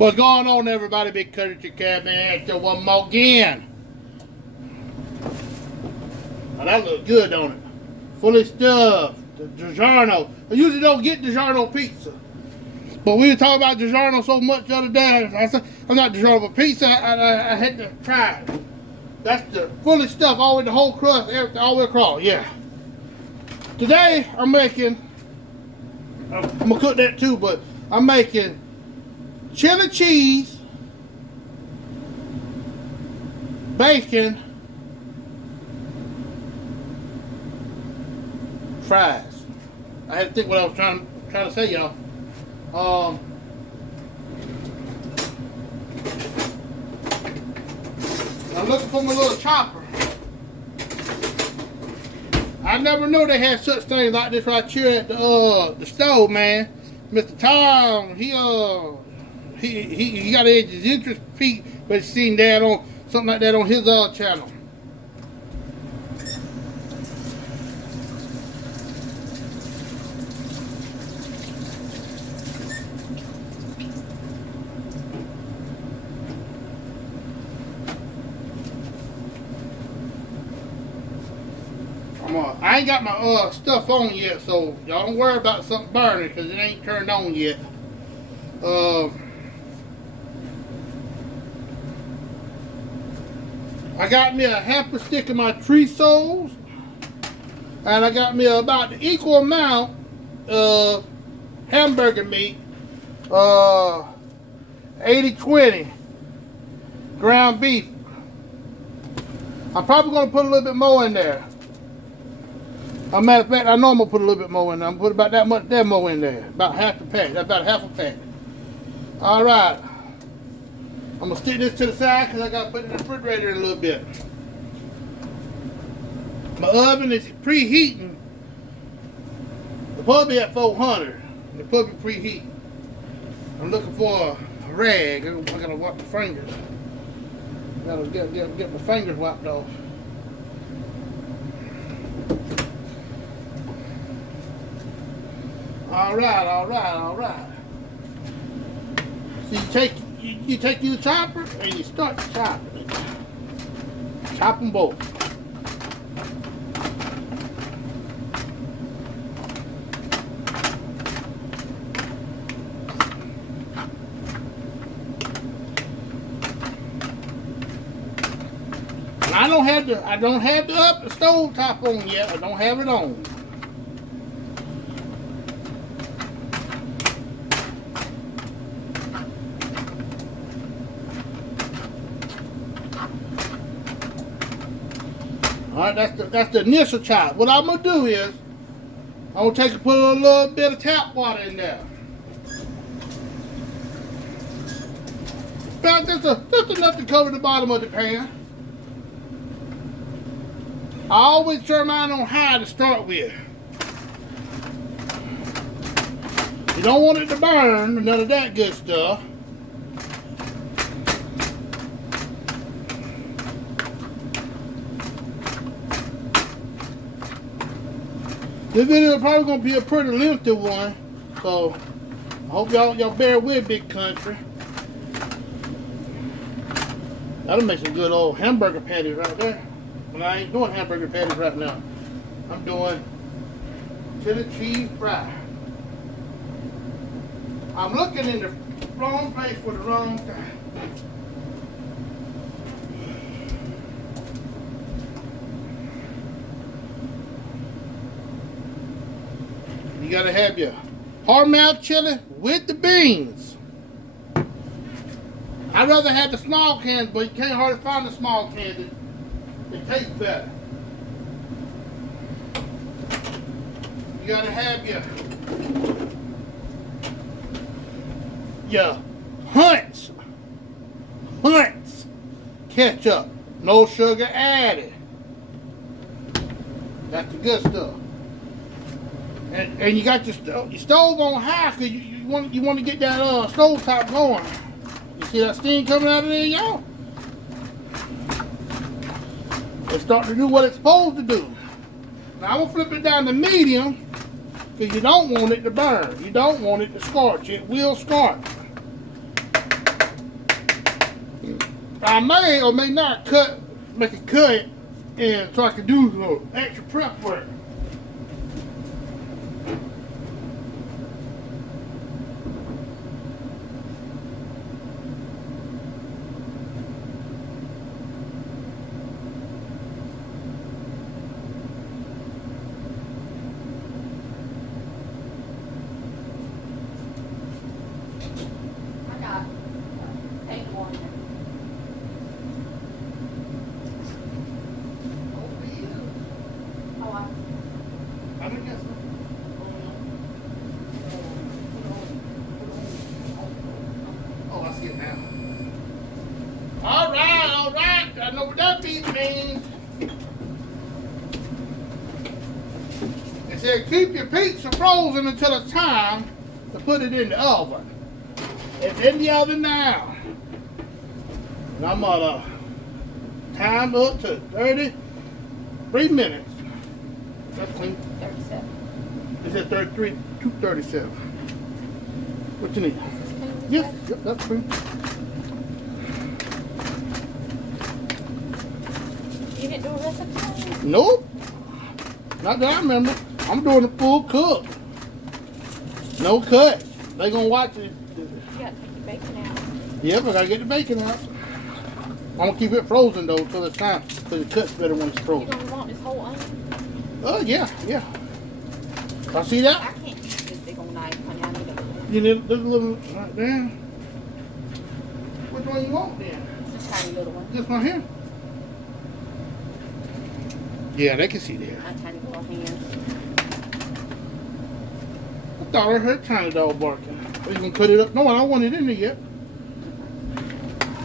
What's going on, everybody? Big Country Cat Man after one more again. Now that looks good, don't it? Fully stuffed. The DiGiorno. I usually don't get DiGiorno pizza, but we were talking about DiGiorno so much the other day. I said, I'm not DiGiorno, but pizza. I had to try it. That's the fully stuffed, all the way the whole crust, everything, all the way across. Yeah. Today I'm making. I'm gonna cook that too, but I'm making chili cheese, bacon, fries. I had to think what I was trying to say, y'all. I'm looking for my little chopper. I never knew they had such things like this right here at the stove, man. Mr. Tom, he got his interest peaked, but he's seen that on something like that on his channel. I ain't got my stuff on yet, so y'all don't worry about something burning because it ain't turned on yet. I got me a half a stick of my tree soles, and I got me about the equal amount of hamburger meat, 80-20 ground beef. I'm probably going to put a little bit more in there. As a matter of fact, I know I'm going to put a little bit more in there. I'm going to put about that much more in there. About half the pack. That's about half a pack. Alright. I'm going to stick this to the side because I got to put it in the refrigerator in a little bit. My oven is preheating. It'll probably be at 400. It'll probably preheat. I'm looking for a rag. I got to wipe my fingers. I got to get my fingers wiped off. Alright. So you take your chopper and you start chopping it. Chop them both. And I don't have the stove top on yet. I don't have it on. Alright, that's the initial chop. What I'm gonna do is I'm gonna put a little bit of tap water in there. About just enough to cover the bottom of the pan. I always turn mine on high to start with. You don't want it to burn, none of that good stuff. This video is probably going to be a pretty lengthy one, so I hope y'all bear with, Big Country. That'll make some good old hamburger patties right there. But I ain't doing hamburger patties right now. I'm doing chili cheese fry. I'm looking in the wrong place for the wrong time. You gotta have your hard mouth chili with the beans. I'd rather have the small cans, but you can't hardly find the small cans. It tastes better. You gotta have your Hunt's ketchup, no sugar added. That's the good stuff. And you got your stove on high because you want to get that stove top going. You see that steam coming out of there, y'all? It's starting to do what it's supposed to do. Now I'm gonna flip it down to medium because you don't want it to burn. You don't want it to scorch. It will scorch. I may or may not make a cut, and so I can do some extra prep work. Oh, I see it now. All right. I know what that beat means. It said keep your pizza frozen until it's time to put it in the oven. It's in the oven now. And I'm gonna time up to 33 minutes. That's clean. 37. It said 33, 237. What you need? Yes, yep, that's clean. You didn't do a recipe? Nope. Not that I remember. I'm doing a full cook. No cut. They gonna watch it. You got to take the bacon out. Yep, I gotta get the bacon out. I'm gonna keep it frozen though till it's time. Because it cuts better when it's You frozen. don't want this whole onion? Oh, yeah. I see that? I can't use this big old knife, honey. I need a You need a little right there. Which one you want then? tiny little one. This one here? Yeah, they can see there. My tiny little hands. I thought I heard tiny dog barking. Are you gonna put it up? No, I don't want it in there yet.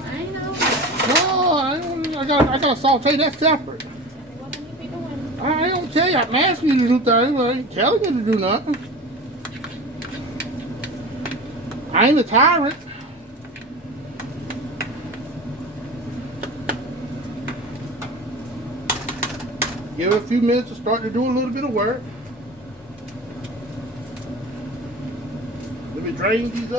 I know. No, I gotta saute that separate. Tell me what I need to be doing. I don't tell you. I'm asking you to do things. I ain't telling you to do nothing. I ain't a tyrant. Give it a few minutes to start to do a little bit of work. Let me drain these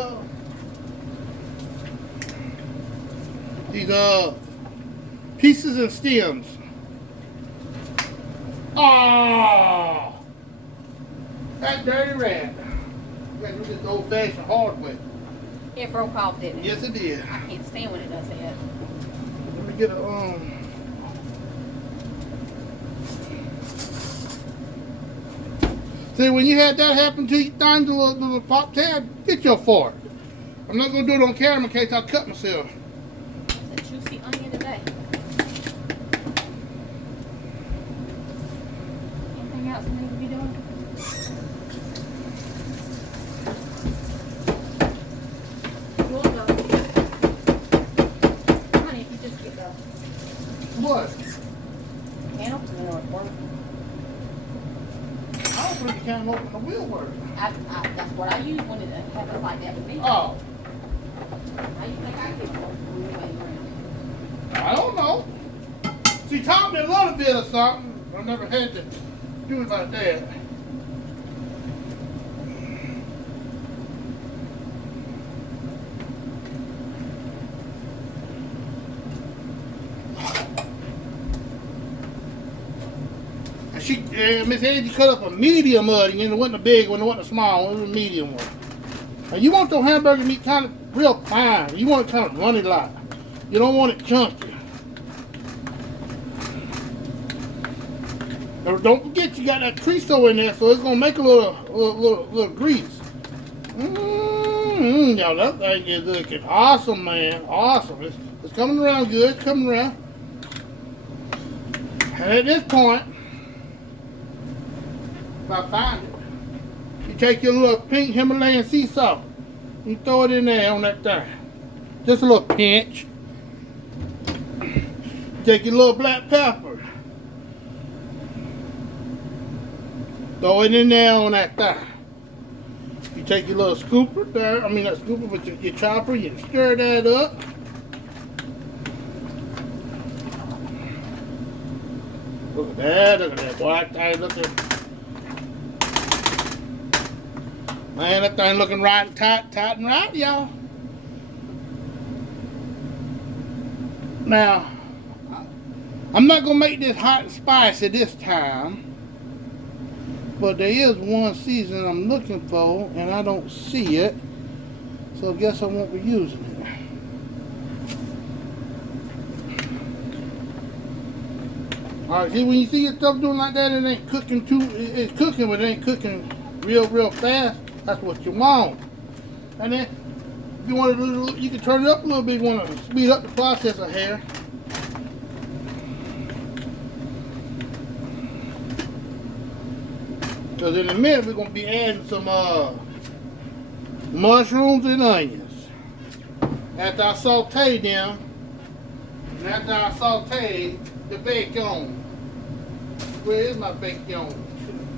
pieces and stems. Oh, that dirty rat. You gotta do this old fashioned hard way. It broke off, didn't it? Yes, it did. I can't stand when it does that. Let me get a See, when you had that happen to you, down to the pop tab, get your fart. I'm not gonna do it on camera in case I cut myself. It's a juicy onion today. Anything else we need to be doing? You'll go. Honey, if you just get the What? can opener or work. I don't think you can't open the wheel work. That's what I use when it happens like that with me. Oh, How you think I get it when you're laying around? I don't know. She taught me a little bit of something. I never had to do it like that. Miss Angie cut up a medium onion. It wasn't a big one, it wasn't a small one, it was a medium one. Now you want your hamburger meat kind of real fine. You want it kind of runny like. You don't want it chunky. Now don't forget you got that Cristo in there, so it's gonna make a little grease. Y'all, that thing is looking awesome, man. Awesome. It's coming around good. It's coming around. And at this point, if I find it, you take your little pink Himalayan sea salt. You throw it in there on that thing. Just a little pinch. Take your little black pepper. Throw it in there on that thing. You take your little scooper there. I mean not scooper, but your chopper. You stir that up. Look at that. Look at that black thing. Look at Man, that thing looking right and tight and right, y'all. Now, I'm not gonna make this hot and spicy this time, but there is one season I'm looking for, and I don't see it, so I guess I won't be using it. Alright, see, when you see your stuff doing like that, it ain't cooking it's cooking, but it ain't cooking real fast. That's what you want. And then, if you want to do, you can turn it up a little bit if you want to speed up the process of hair. Because in a minute, we're going to be adding some mushrooms and onions. After I saute them, and after I saute the bacon. Where is my bacon?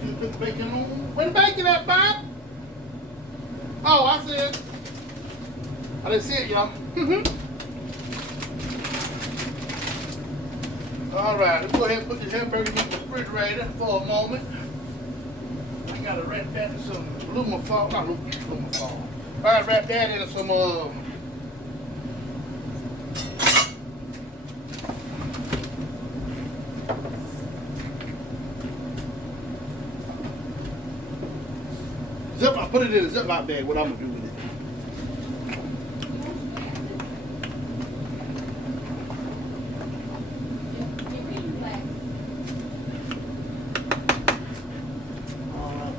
You put the bacon on? Where the bacon at, Bob? Oh, I see it. I didn't see it, y'all. Alright, let's go ahead and put this hamburger in the refrigerator for a moment. I gotta wrap that in some Lumafoil. Not Lumafoil. Alright, wrap that in some I put it in a Ziploc bag, what I'm going to do with it.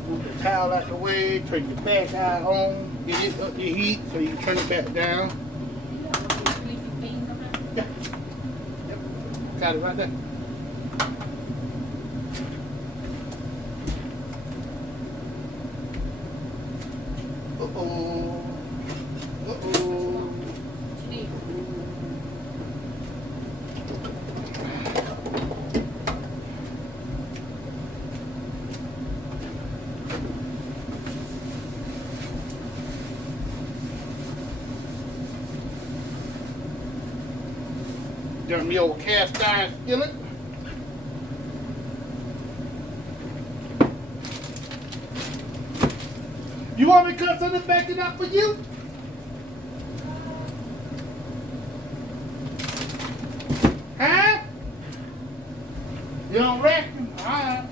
Move the towel out the way, turn your back eye on, get it up to heat so you can turn it back down. Yeah. Yep. Got it right there. Got me old cast iron skillet. You want me to cut something back it up for you? Huh? You don't reckon? All right.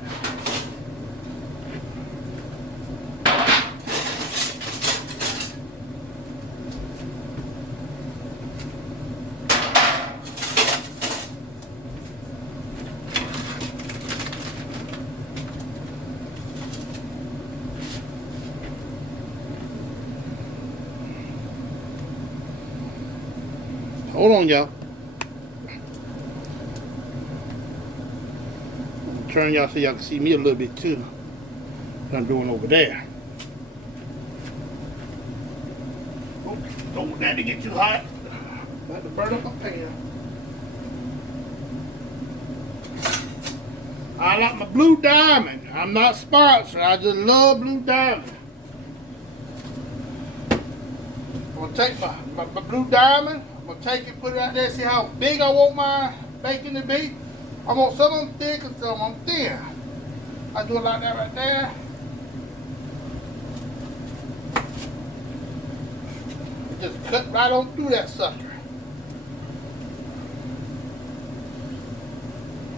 Hold on, y'all. Turn y'all so y'all can see me a little bit too. What I'm doing over there. Oh, don't want that to get too hot. About to burn up my pan. I like my Blue Diamond. I'm not sponsored. I just love Blue Diamond. I'm gonna take my Blue Diamond. I'm gonna take it, put it out there, see how big I want my bacon to be. I want some of them thick and some of them thin. I do it like that right there. Just cut right on through that sucker.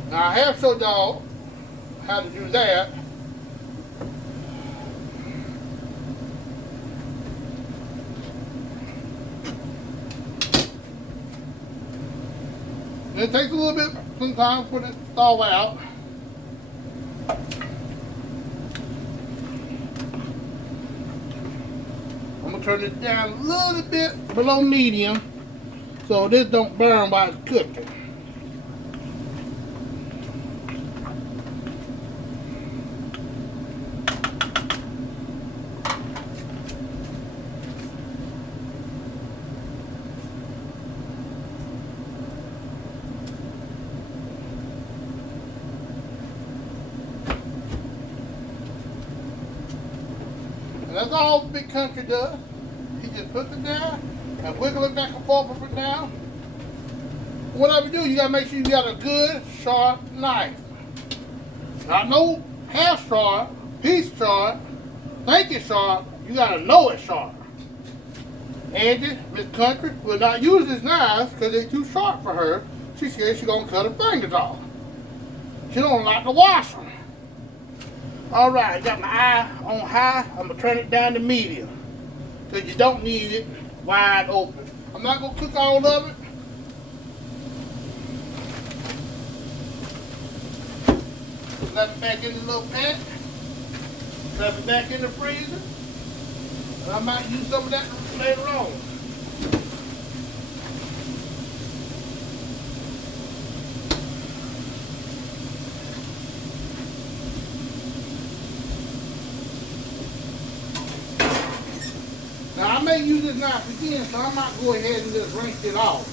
Now I have showed y'all how to do that. It takes a little bit sometimes for it to thaw out. I'm gonna turn it down a little bit below medium so this don't burn while it's cooking. And that's all Big Country does. He just puts it down and wiggle it back and forth up and down. Whatever you do, you gotta make sure you got a good, sharp knife. Not no half sharp, piece sharp, think it's sharp, you gotta know it's sharp. Angie, Miss Country, will not use this knife because they're too sharp for her. She's scared she's gonna cut her fingers off. She don't like to wash them. All right, got my eye on high. I'm gonna turn it down to medium because you don't need it wide open. I'm not gonna cook all of it. Slap it back in the little pan. Slap it back in the freezer. And I might use some of that later on. Now I may use this knife again, so I might go ahead and just rinse it off.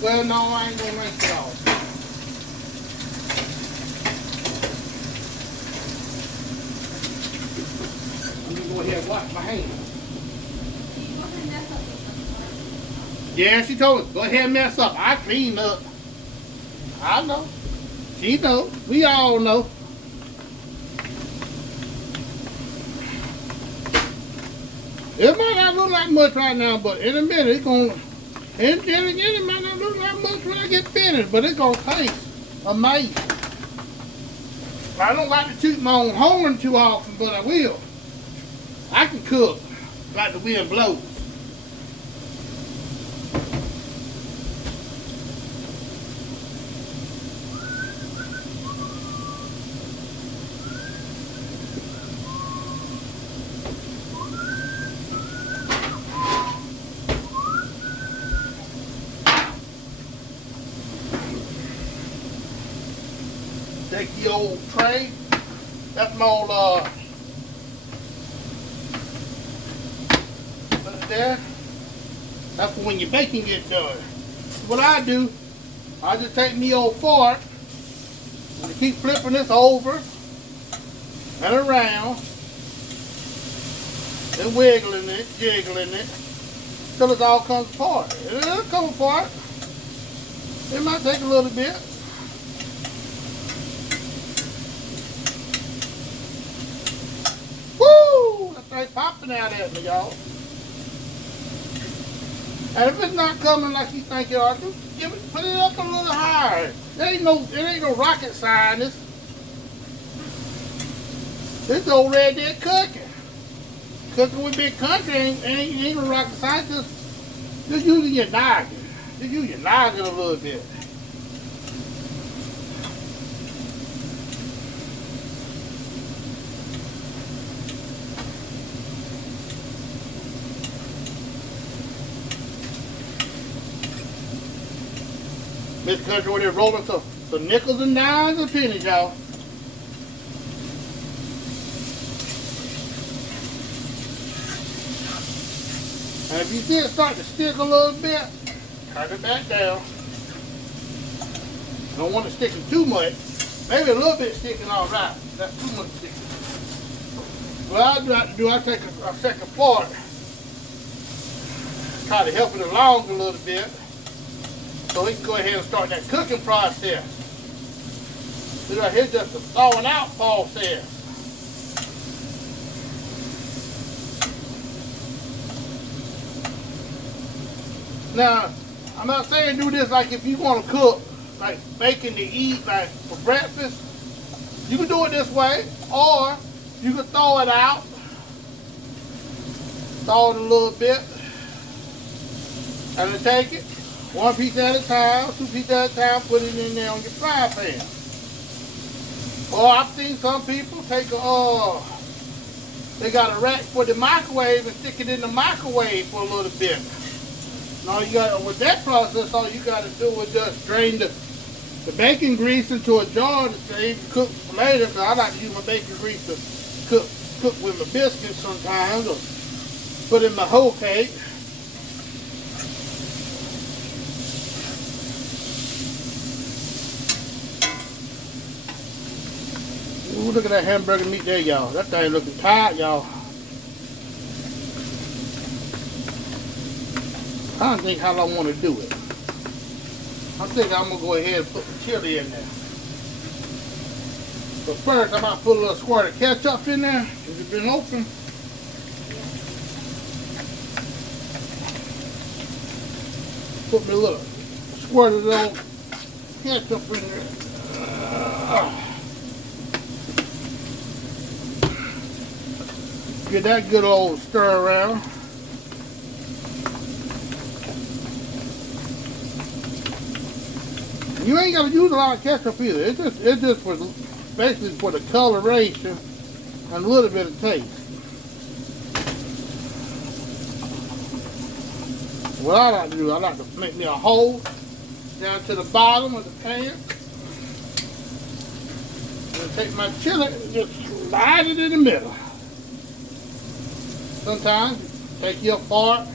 Well, no, I ain't gonna rinse it off. Let me go ahead and wash my hands. Yeah, she told me, go ahead and mess up. I clean up. I know. She knows. We all know. It might not look like much right now, but in a minute it's gonna, and then again it might not look like much when I get finished, but it's gonna taste amazing. I don't like to toot my own horn too often, but I will. I can cook like the wind blows. Take the old tray. That's my old put it there. That's for when your baking gets done. What I do, I just take me old fork and I keep flipping this over and around and wiggling it, jiggling it till it all comes apart. It'll come apart. It might take a little bit. That thing popping out at me, y'all. And if it's not coming like you think it ought to, put it up a little higher. It ain't no rocket science. This old red dead cooking. Cooking with Big Country ain't no rocket science. Just using your noggin. Just use your noggin a little bit. Miss Country over there rolling some nickels and dimes and pennies, y'all. And if you see it start to stick a little bit, turn it back down. Don't want it sticking too much. Maybe a little bit sticking all right. That's too much sticking. What I like to do, I take a second part, try to help it along a little bit. So we can go ahead and start that cooking process. This right here's just a thawing out process. Now, I'm not saying do this like if you want to cook, like bacon to eat, like for breakfast. You can do it this way, or you can thaw it out, thaw it a little bit, and then take it. One piece at a time, two pieces at a time, put it in there on your frying pan. Or I've seen some people take they got a rack for the microwave and stick it in the microwave for a little bit. Now you got, with that process, all you got to do is just drain the bacon grease into a jar to save and cook later. Cause I like to use my bacon grease to cook with my biscuits sometimes, or put in my whole cake. Ooh, look at that hamburger meat there, y'all. That thing looking tight, y'all. I don't think how I want to do it. I think I'm going to go ahead and put the chili in there. But first, I might put a little squirt of ketchup in there. If it's been open. put me a little squirt of little ketchup in there. Get that good old stir around. You ain't gotta use a lot of ketchup either. It just was basically for the coloration and a little bit of taste. What I like to do, I like to make me a hole down to the bottom of the pan. And take my chili and just slide it in the middle. Sometimes take your fork.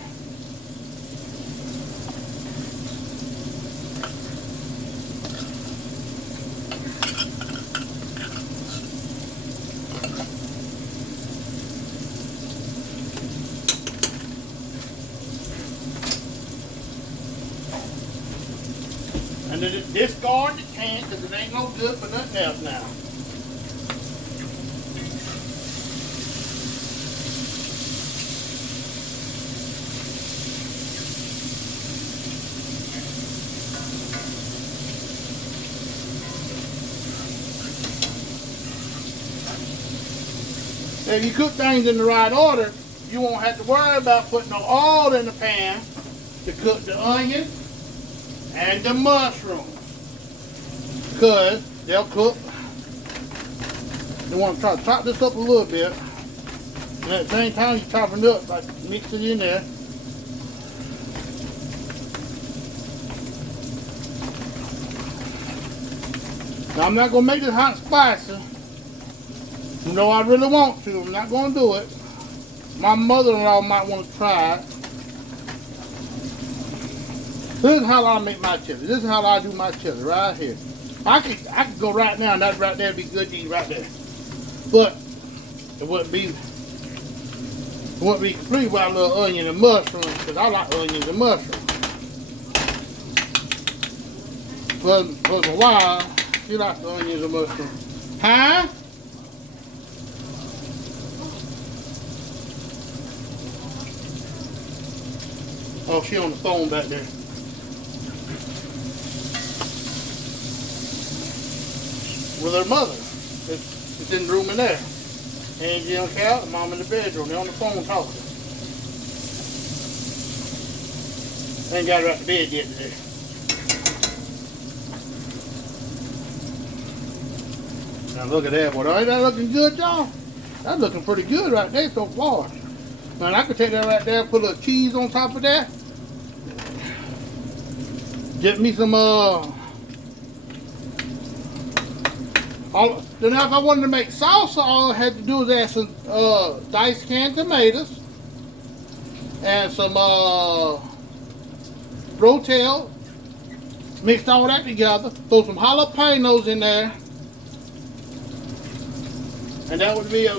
And then discard the can because it ain't no good for nothing else now. If you cook things in the right order, you won't have to worry about putting no oil in the pan to cook the onion and the mushrooms, because they'll cook. You want to try to chop this up a little bit, and at the same time you chop it up, like mix it in there. Now I'm not going to make this hot and spicy. You know I really want to. I'm not going to do it. My mother-in-law might want to try it. This is how I make my chili. This is how I do my chili right here. I could go right now and that right there would be good to eat right there. But it wouldn't be complete without a little onion and mushrooms, because I like onions and mushrooms. But for a while, she likes the onions and mushrooms. Huh? Oh, she on the phone back there. With her mother. It's in the room in there. Angie on the couch, and Mom in the bedroom. They're on the phone talking. They ain't got her out to bed yet today. Now look at that, boy. Ain't that looking good, y'all? That's looking pretty good right there so far. Now I could take that right there, put a little cheese on top of that. Get me some then if I wanted to make salsa, all I had to do was add some diced canned tomatoes and some rotel. Mixed all that together. Throw some jalapenos in there, and that would be a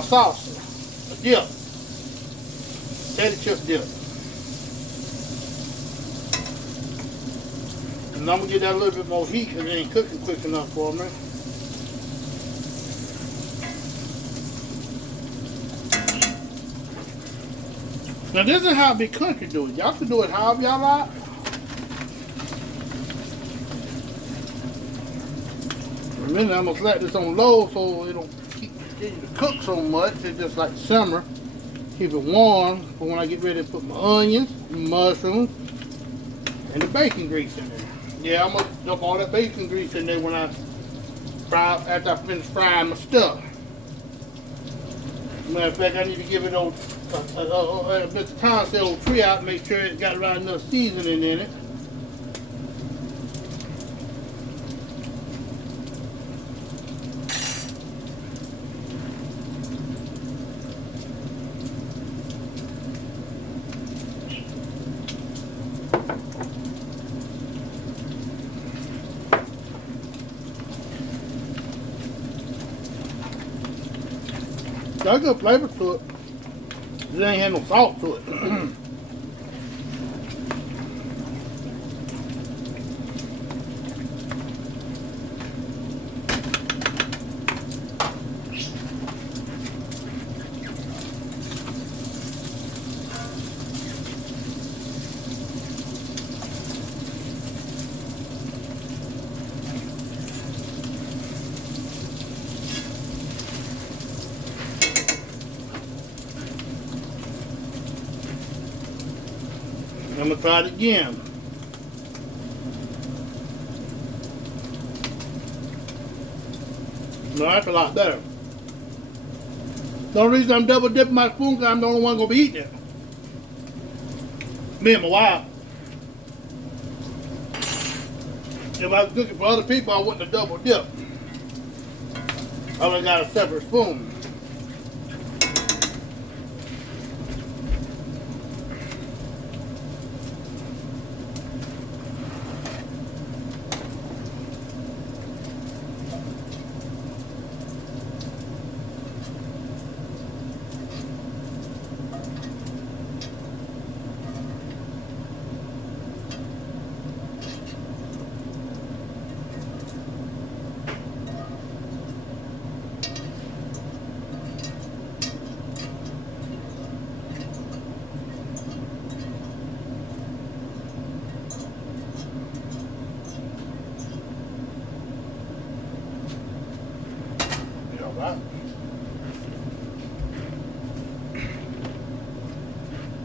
salsa, a dip, potato chip dip. And I'm gonna get that a little bit more heat because it ain't cooking quick enough for me. Now this is how big country do it. Y'all can do it however y'all like. For a minute, I'm gonna let this on low so it don't continue to cook so much. It just like simmer. Keep it warm for when I get ready to put my onions, mushrooms, and the bacon grease in there. Yeah, I'm gonna dump all that bacon grease in there when I fry, after I finish frying my stuff. Matter of fact, I need to give it old Mr. Tom said old tree out and make sure it's got right enough seasoning in it. Got a good flavor to it. It ain't had no salt to it. I'm gonna try it again. No, that's a lot better. The only reason I'm double dipping my spoon because I'm the only one gonna be eating it. Me and my wife. If I was cooking for other people, I wouldn't have double dipped. I would have got a separate spoon. Right.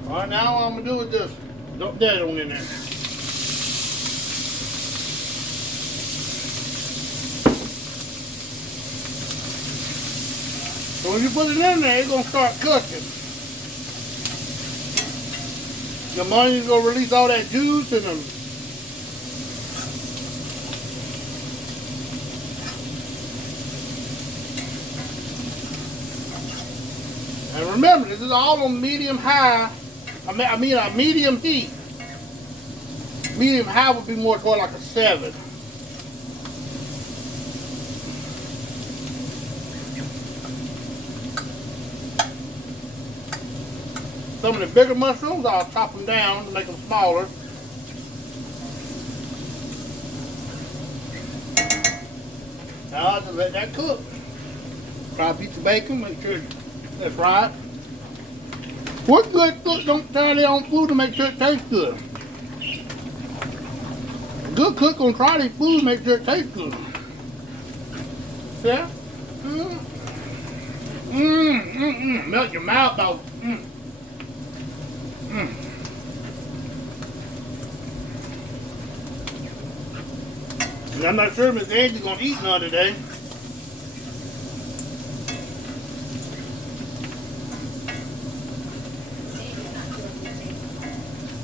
Alright, now what I'm gonna do is just dump that on in there. So when you put it in there, it's gonna start cooking. The money's gonna release all that juice and the and remember, this is all on medium high. I mean a medium heat. Medium high would be more toward like a 7. Some of the bigger mushrooms, I'll chop them down to make them smaller. Now I'll just let that cook. Try a piece of bacon, make sure that's right. What good cook don't try their own food to make sure it tastes good? A good cook gonna try their food to make sure it tastes good. Yeah? Melt your mouth out. And I'm not sure Miss Angie's gonna eat none today.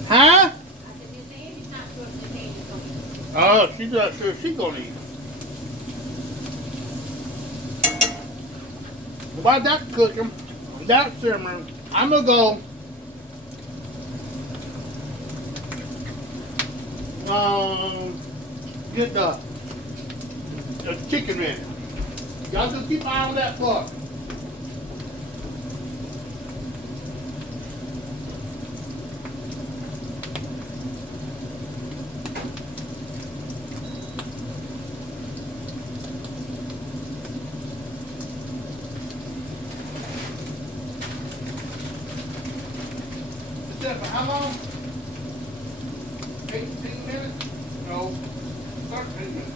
Huh? Oh, she's not sure if she's gonna eat. While that's cooking, that's simmering, I'm gonna go get the chicken ready. Y'all just keep an eye on that part. For how long? 18 minutes? No, 13 minutes.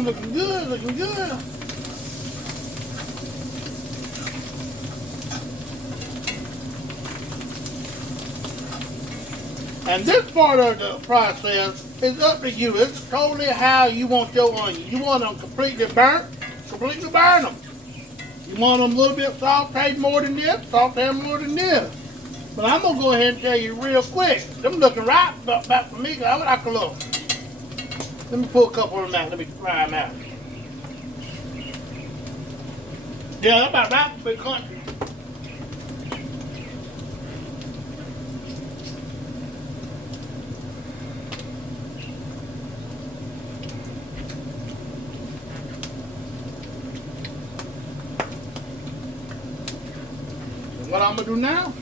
Looking good, looking good. And this part of the process is up to you. It's totally how you want your onions. You want them completely burnt, completely burn them. You want them a little bit sauteed more than this, sauteed more than this. But I'm going to go ahead and tell you real quick. Them looking right back for me, 'cause I would like to look. Let me pull a couple of them out. Let me try them out. Yeah, that's about right for big country. What I'm gonna do now,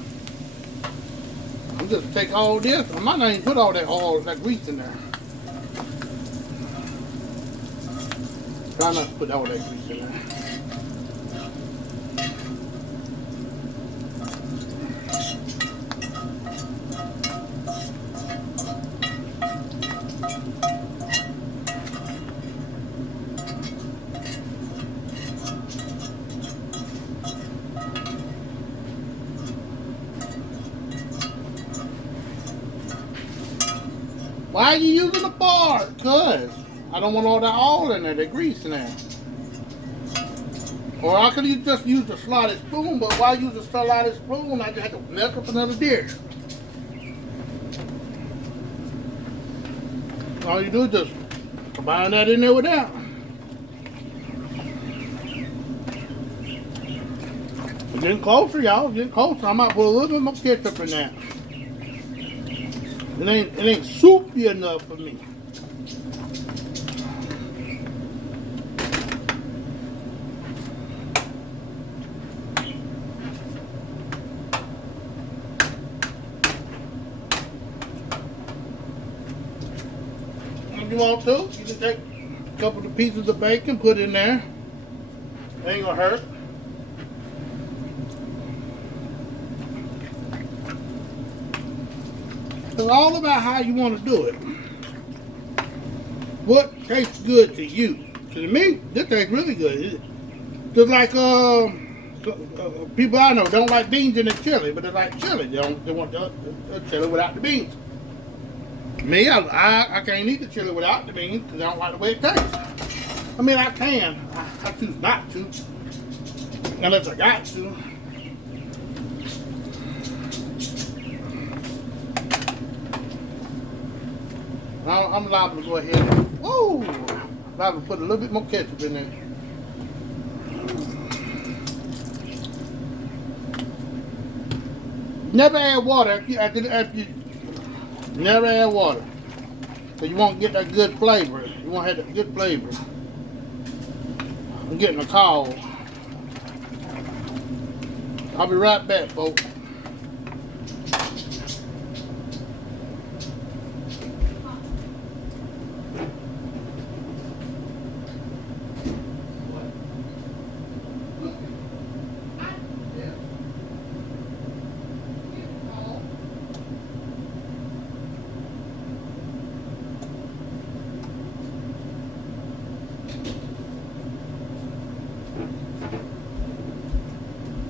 I'm just take all this. I might not even put all that grease in there. Try not to put all that grease in there. Why are you using a fork? Cause I don't want all that oil in there, the grease in there. Or I could just use the slotted spoon, but why use the slotted spoon? I just have to mess up another dish. All you do is just combine that in there with that. It's getting closer, y'all. It's getting closer. I might put a little bit more ketchup in that. It ain't soupy enough for me. If you want to, you can take a couple of pieces of bacon, put it in there. It ain't gonna hurt. It's all about how you want to do it. What tastes good to you? To me, this tastes really good. Just like people I know don't like beans in their chili, but they like chili. They want the chili without the beans. Me, I can't eat the chili without the beans because I don't like the way it tastes. I mean, I can. I choose not to, unless I got to. I'm liable to go ahead and, whoa, liable to put a little bit more ketchup in there. Never add water after never add water. So you won't get that good flavor. You won't have that good flavor. I'm getting a call. I'll be right back, folks.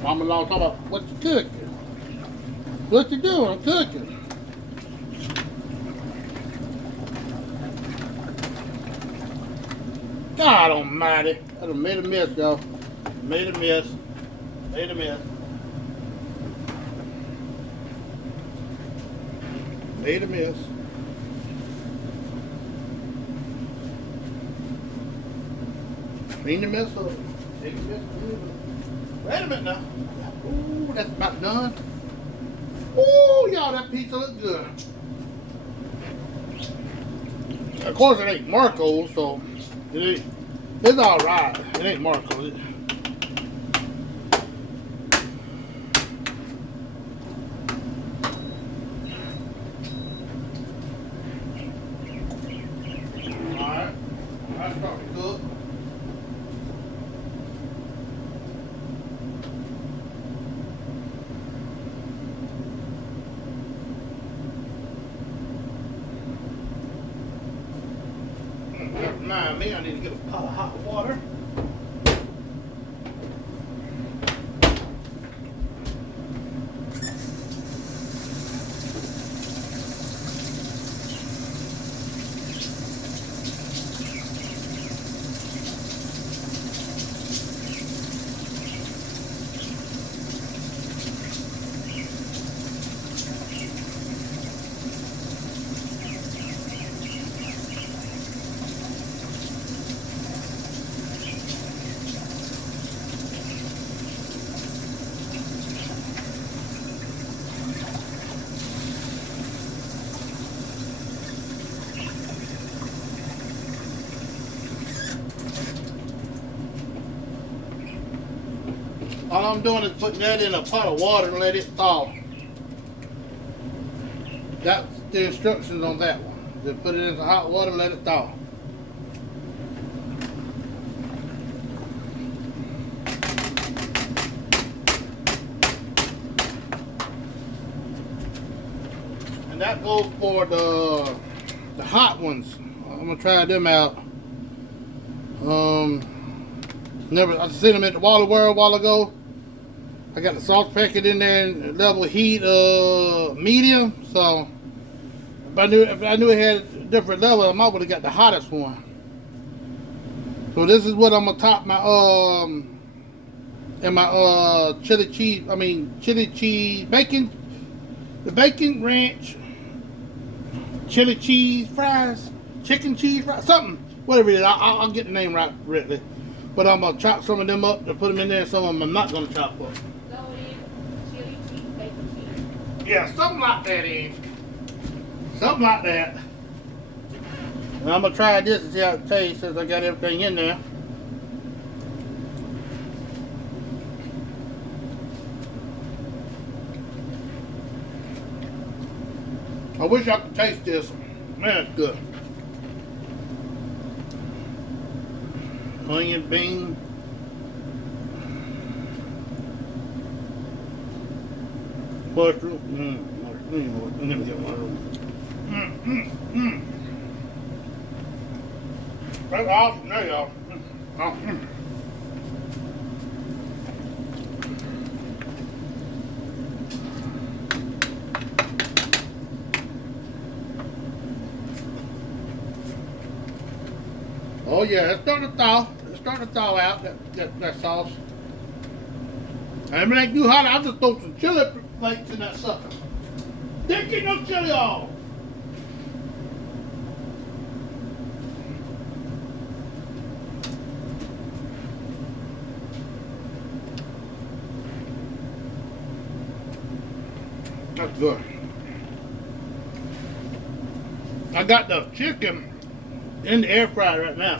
Mama-in-law talking about what you cooking. What you doing? I'm cooking. God almighty. I done made a mess, y'all. Made a mess. Made a mess. Made a mess. Clean the mess up. Take the mess up. Wait a minute now. Ooh, that's about done. Ooh, y'all, that pizza look good. Of course, it ain't Marco's, so it's all right. It ain't Marco's. All right, that's probably good. Remind me, I need to get a pot of hot water. All I'm doing is putting that in a pot of water and let it thaw. That's the instructions on that one. Just put it in the hot water and let it thaw. And that goes for the hot ones. I'm gonna try them out. I seen them at the Wally World a while ago. I got the sauce packet in there and level heat medium. So if I knew it had a different level, I might would have got the hottest one. So this is what I'm gonna top my chili cheese bacon, the bacon ranch chili cheese fries, chicken cheese fries, something, whatever it is. I'll get the name right, Ridley. But I'm gonna chop some of them up to put them in there, and some of them I'm not gonna chop up. Chili cheese, bacon cheese. Yeah, something like that, Eve. Something like that. And I'm gonna try this and see how it tastes since I got everything in there. I wish I could taste this. Man, it's good. Onion, bean. Mushroom. Let me get one of them. That's awesome. There you go. Oh yeah, it's starting to thaw. It's starting to thaw out that sauce. And it ain't too hot. I'll just throw some chili flakes in that sucker. Didn't get no chili off. That's good. I got the chicken in the air fryer right now.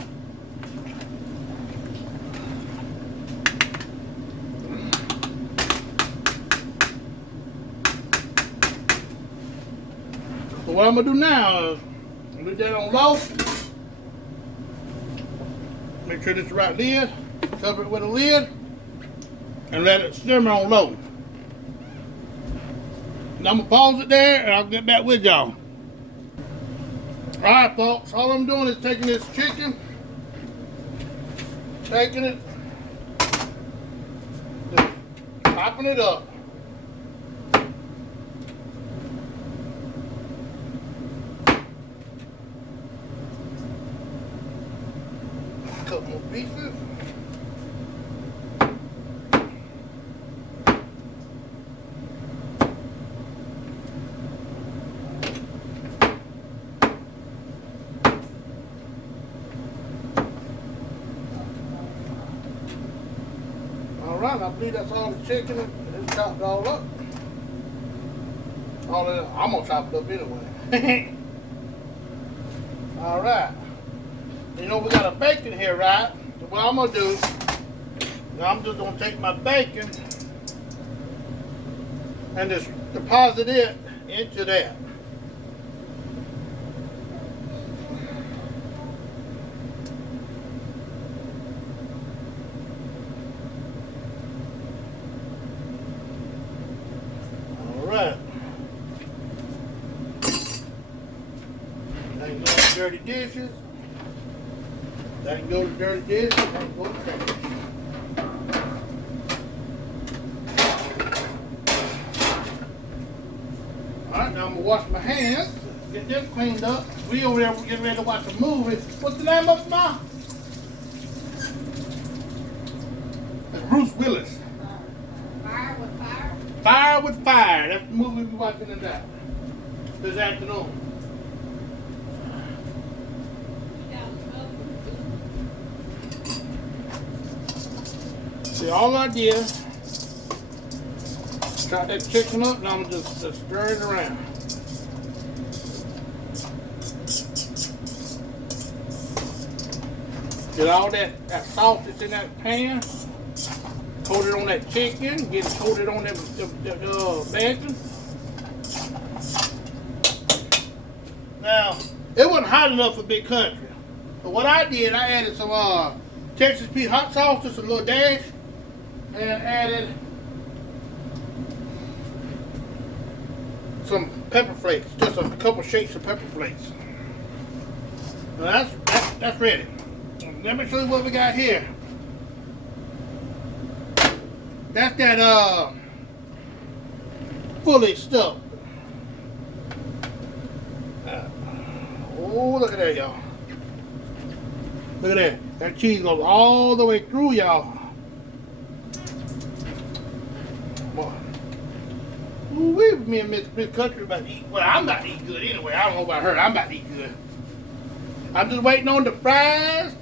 So what I'm gonna do now is I'm gonna do that on low. Make sure this is the right lid. Cover it with a lid and let it simmer on low. And I'm gonna pause it there and I'll get back with y'all. Alright folks, all I'm doing is taking this chicken, taking it, just popping it up. A couple more pieces. Alright, I believe that's all the chicken. It's chopped all up. I'm gonna chop it up anyway. Alright. You know we got a bacon here, right? So what I'm gonna do, I'm just gonna take my bacon and just deposit it into that. Alright. That can go to dirty dishes. That can go to dirty dishes. That can go to trash. Alright, now I'm gonna wash my hands. Get this cleaned up. We over there getting ready to watch a movie. What's the name of it, Ma? It's Bruce Willis. Fire with fire. Fire with Fire. That's the movie we're watching tonight. This afternoon. See, all I did, chop that chicken up, and I'm gonna just stir it around. Get all that sauce that's in that pan. Coat it on that chicken. Get it coated on that bacon. Now, it wasn't hot enough for Big Country. So what I did, I added some Texas Pete hot sauce, just a little dash, and added some pepper flakes, just a couple shakes of pepper flakes. Now that's ready. Let me show you what we got here. That's that fully stuffed. Oh, look at that, y'all. Look at that. That cheese goes all the way through, y'all. Ooh, me and Miss Country about to eat. Well, I'm about to eat good anyway. I don't know about her. I'm about to eat good. I'm just waiting on the fries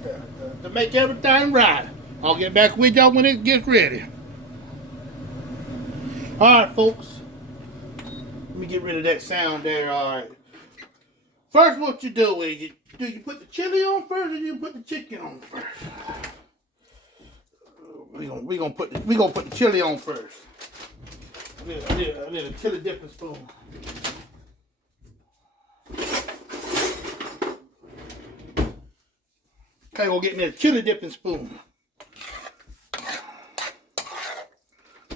to make everything right. I'll get back with y'all when it gets ready. All right, folks. Let me get rid of that sound there. All right. First, what you do is you put the chili on first, or you put the chicken on first? We gonna put the chili on first. I need a chili dipping spoon. Okay, go get me a chili dipping spoon.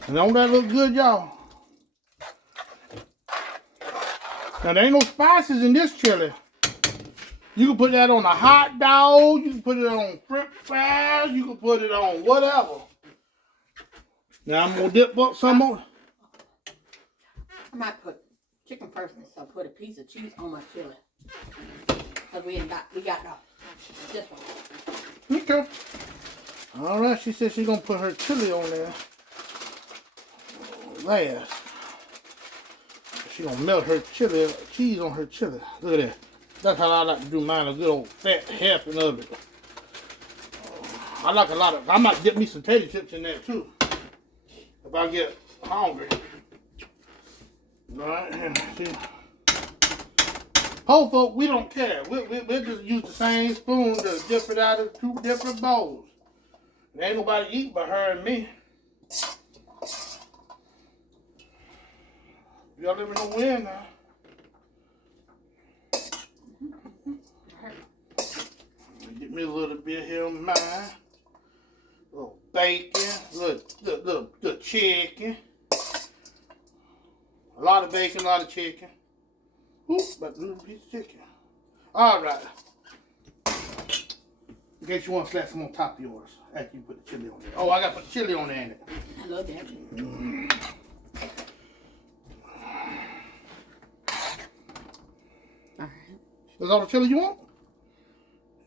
And don't that look good, y'all? Now, there ain't no spices in this chili. You can put that on a hot dog. You can put it on french fries. You can put it on whatever. Now, I'm going to dip up some more. I might put chicken first and so put a piece of cheese on my chili. Because we got this one. Okay. All right, she said she's going to put her chili on there last. She's going to melt her chili, cheese on her chili. Look at that. That's how I like to do mine, a good old fat helping of it. I like a lot of, I might dip me some potato chips in there too. If I get hungry. All right, see. Whole folk, we don't care. We'll just use the same spoon to dip it out of 2 different bowls. There ain't nobody eat but her and me. Y'all let me know when now. Get me a little bit here of mine. A little bacon, little chicken. A lot of bacon, a lot of chicken. Ooh, about a little piece of chicken. All right. In case you want to slap some on top of yours after you put the chili on there. Oh, I got to put chili on there in it. I love that. All right. That's all the chili you want?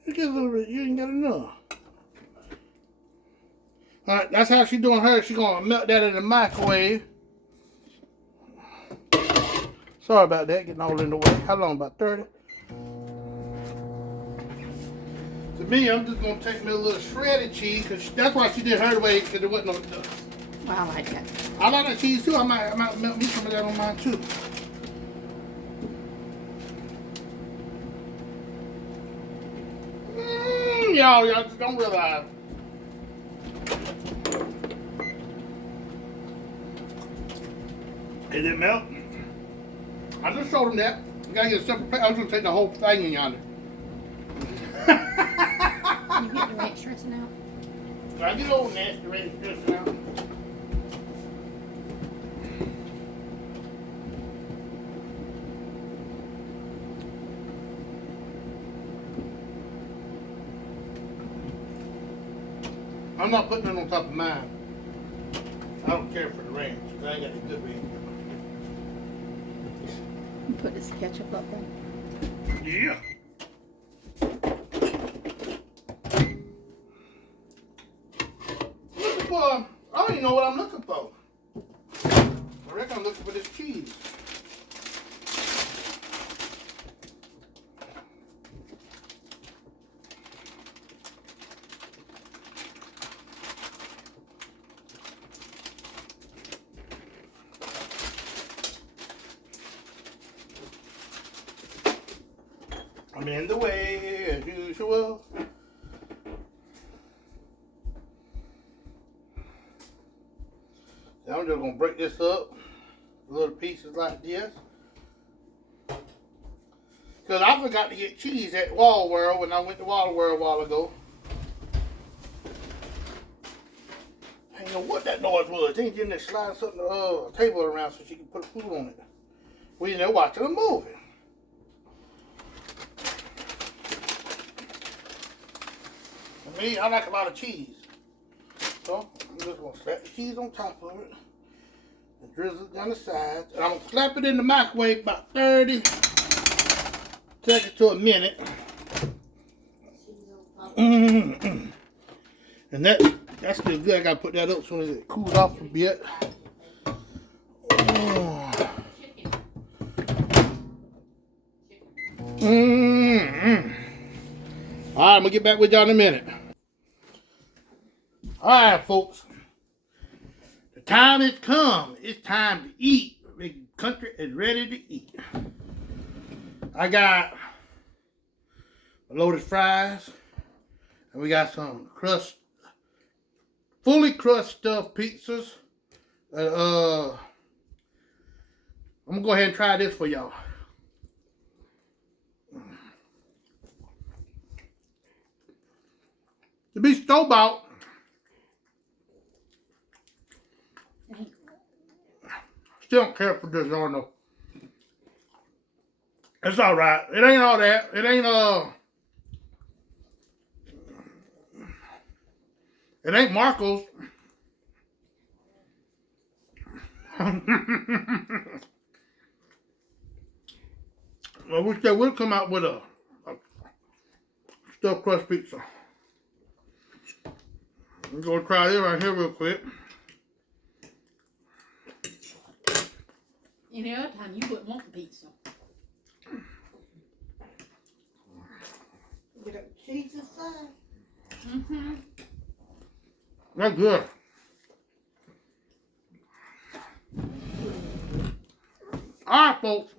You get a little bit, you ain't got enough. All right, that's how she doing her. She gonna melt that in the microwave. Sorry about that, getting all in the way. How long? About 30? To me, I'm just gonna take me a little shredded cheese, because that's why she did her way, because there wasn't no. Well, I like that. I like that cheese too. I might melt me some of that on mine too. Y'all just don't realize. Did it melt? I just showed them that. You gotta get a separate plate. I was gonna take the whole thing in yonder. You get the ranch dressing out? I get old nasty ranch dressing out. I'm not putting it on top of mine. I don't care for the ranch. I ain't got the good ranch. You put this ketchup up there? Yeah. Looking for, I don't even know what I'm looking for. I reckon I'm looking for this cheese. I'm in the way as usual. gonna break this up, little pieces like this. Cause I forgot to get cheese at Wall World when I went to Wall World a while ago. I didn't know what that noise was. They didn't slide something table around so she could put food on it. We in there watching a movie. For me, I like a lot of cheese. So I'm just gonna slap the cheese on top of it and drizzle it down the sides. And I'm gonna slap it in the microwave about 30 seconds to a minute. And that's still good. I gotta put that up as soon as it cools off a bit. Alright, I'm gonna get back with y'all in a minute. Alright, folks. The time has come. It's time to eat. The country is ready to eat. I got loaded fries. And we got some fully crust stuffed pizzas. I'm gonna go ahead and try this for y'all. To be store-bought, still don't care for DiGiorno. It's alright. It ain't all that. It ain't Marco's. I wish they would come out with a stuffed crust pizza. I'm gonna try this right here real quick. Any other time you wouldn't want the pizza. With a cheese inside. Mm-hmm. That's good. Alright, folks.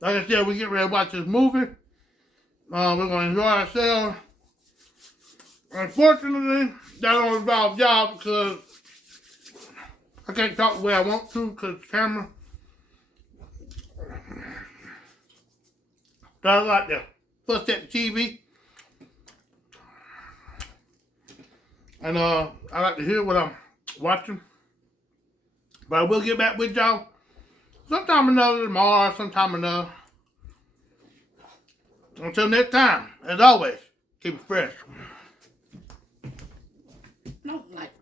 Like I said, we get ready to watch this movie. We're going to enjoy ourselves. Unfortunately, that don't involve y'all because I can't talk the way I want to because the camera. So I like to fuss at the TV. And I like to hear what I'm watching. But I will get back with y'all sometime or another tomorrow, sometime or another. Until next time, as always, keep it fresh. No, like